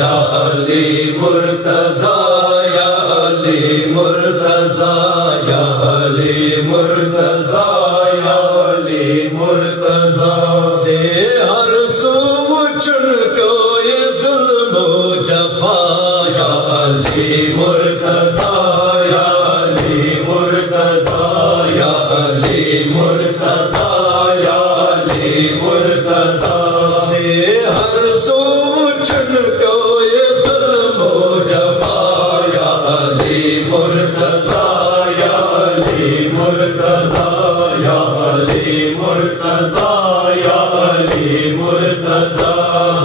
یا علی مرتضی یا علی مرتضی یا علی مرتضی یا علی مرتضی جے ہر سو چن کوئی ظلم و جفا یا علی مرتضی یا علی مرتضی یا علی مرتضی یا علی مرتضی جے ہر سو چن کوئی ظلم و جفا یا علی مرتضی یا علی مرتضی یا علی مرتضی یا علی مرتضی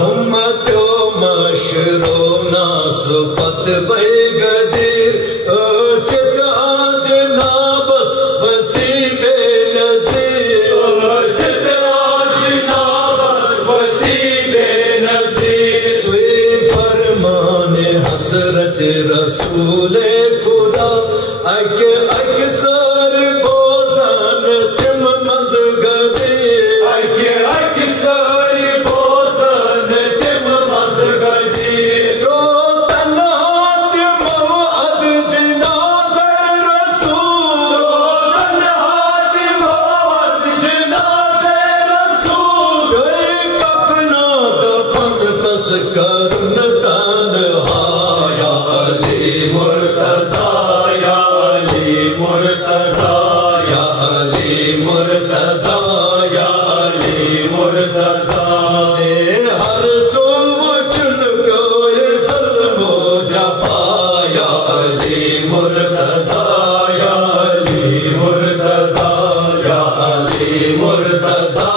امت و مشرو ناسفت بے گدیر اسد آج نابس وسیع بے نظیر اسد آج نابس وسیع بے نظیر سوئی فرمان حضرت رسول خدا اکثر بوزن تم مزگدی اکثر بوزن تم مزگدی تو تنہا تم وعد جناز رسول تو تنہا تم وعد جناز رسول کوئی کفنا دفن تسکرن تنہا یا علی مرتضی یا علی مرتضی یا علی مرتضی یا علی مرتضی جے ہر سو چن کوئی ظلم و جفا یا علی مرتضی یا علی مرتضی یا علی مرتضی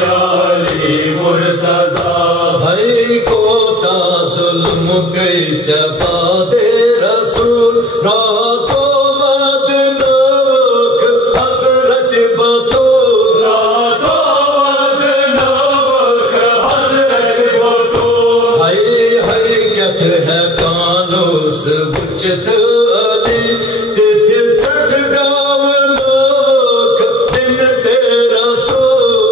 یا علی مرتضی بھائی کوتا ظلم کئی چپا دے رسول راتوں بعد نوک حضرت بطور راتوں بعد نوک حضرت بطور ہائی ہائی کہت ہے کانوس بچت علی تیت چٹ گاو نوک دن تیرا سو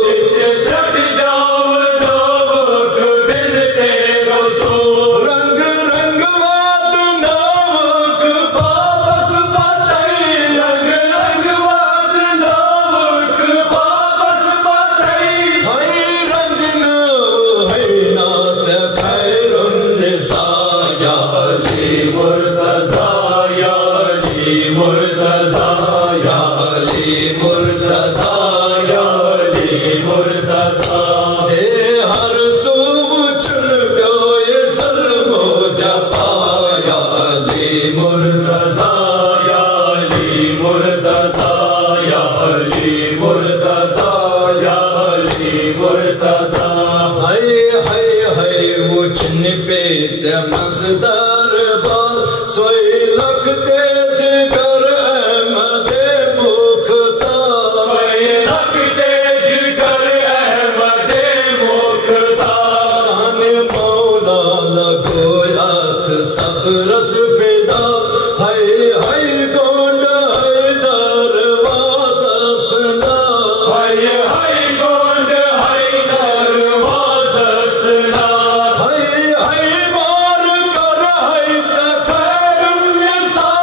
تیت چٹ گاو نوک دن تیرا سو رنگ رنگ واد نوک واپس بتائی رنگ رنگ واد نوک واپس بتائی ہائی رنجنا ہے ناچ خیر النساء یا علی مرتضی یا علی مرتضی یا علی مرتضی یا علی مرتضی جے ہر سو چن کوئی ظلم و جفا یا علی مرتضی یا علی مرتضی یا علی مرتضی یا علی مرتضی ہائی ہائی ہائی وہ چن پیچ مزدار بار سوئی لگتے جگر احمد مختار سوئی لگتے جگر احمد مختار شان مولا لگویات سب رس فدا ہائی ہائی گونڈ ہائی دروازہ سنا ہائی ہائی گونڈ ہائی دروازہ سنا ہائی ہائی مار کر ہائی چخیر النساء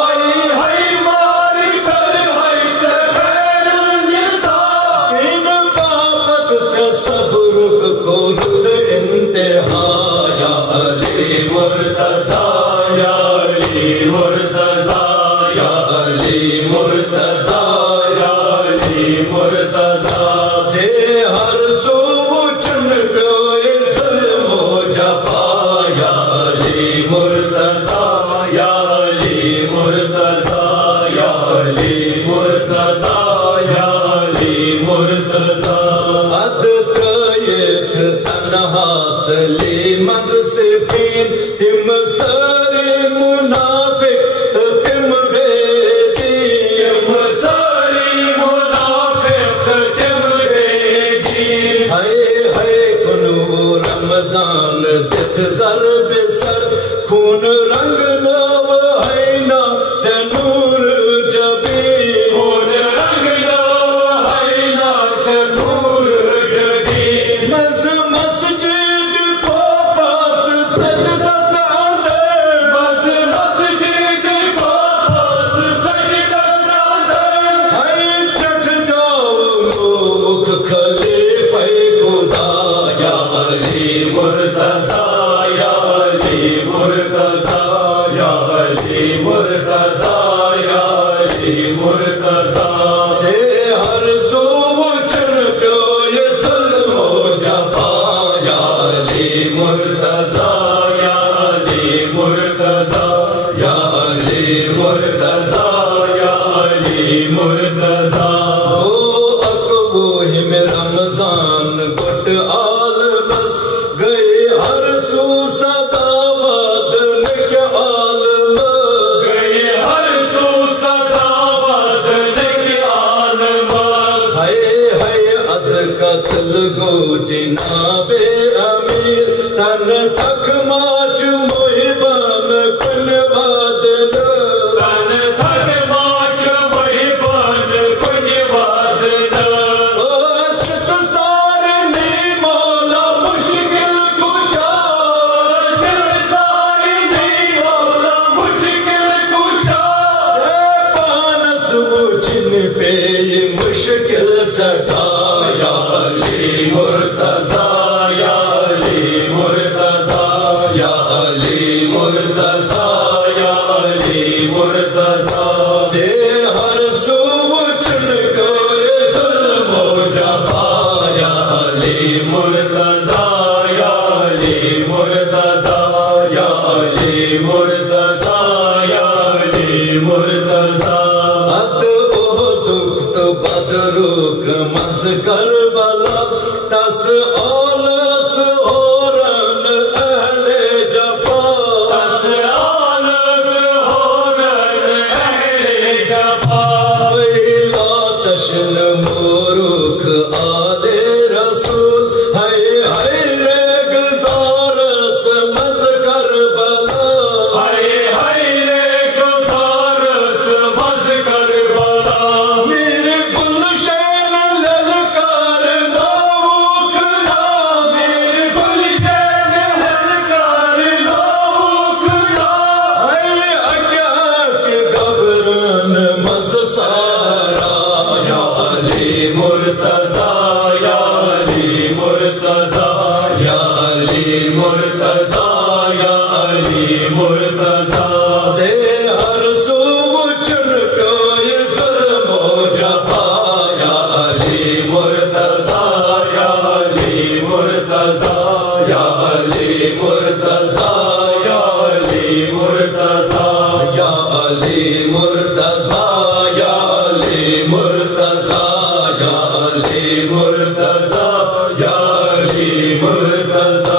ہائی ہائی مار کر ہائی چخیر النساء ان بابت سے سب رک کو رد انتہا یا علی مرتضی یا علی مرتضی یا علی مرتضی یا علی مرتضی جے ہر سو چن کوئی ظلم و جفا یا علی مرتضی یا علی مرتضی یا علی مرتضی یا علی مرتضی ادترایت تنہا چلی مزسفین تم ساری منافق تم بیدی تم ساری منافق تم بیدی ہائے ہائے کنو رمضان دت ضرب سر خون رنگ نو ہے نا سے نور جبی خون رنگ نو ہے نا سے نور جبی مسجد کو پاس سجدہ سٹھا یا علی مرتضیٰ یا علی مرتضیٰ یا علی مرتضیٰ یا علی مرتضیٰ جے ہر سو چن گئے ظلم و جفا یا علی مرتضیٰ یا علی مرتضیٰ یا علی مرتضیٰ یا علی مرتضیٰ بدروک مز کربلا تس آلس ہورن اہل جفا تس آلس ہورن اہل جفا ویلا تشن مورک آل رسول ہے رے گزارس مز کربلا ہے رے گزارس مز کربلا مرتضیٰ یا علی مرتضیٰ یا علی مرتضیٰ یا علی مرتضیٰ سے ہر سو چن کوئی ظلم و جفا یا علی مرتضیٰ یا علی مرتضیٰ یا علی مرتضیٰ یا علی مرتضیٰ یا علی مرتضیٰ یا علی مرتضیٰ یا علی مرتضیٰ یا علی مرتضیٰ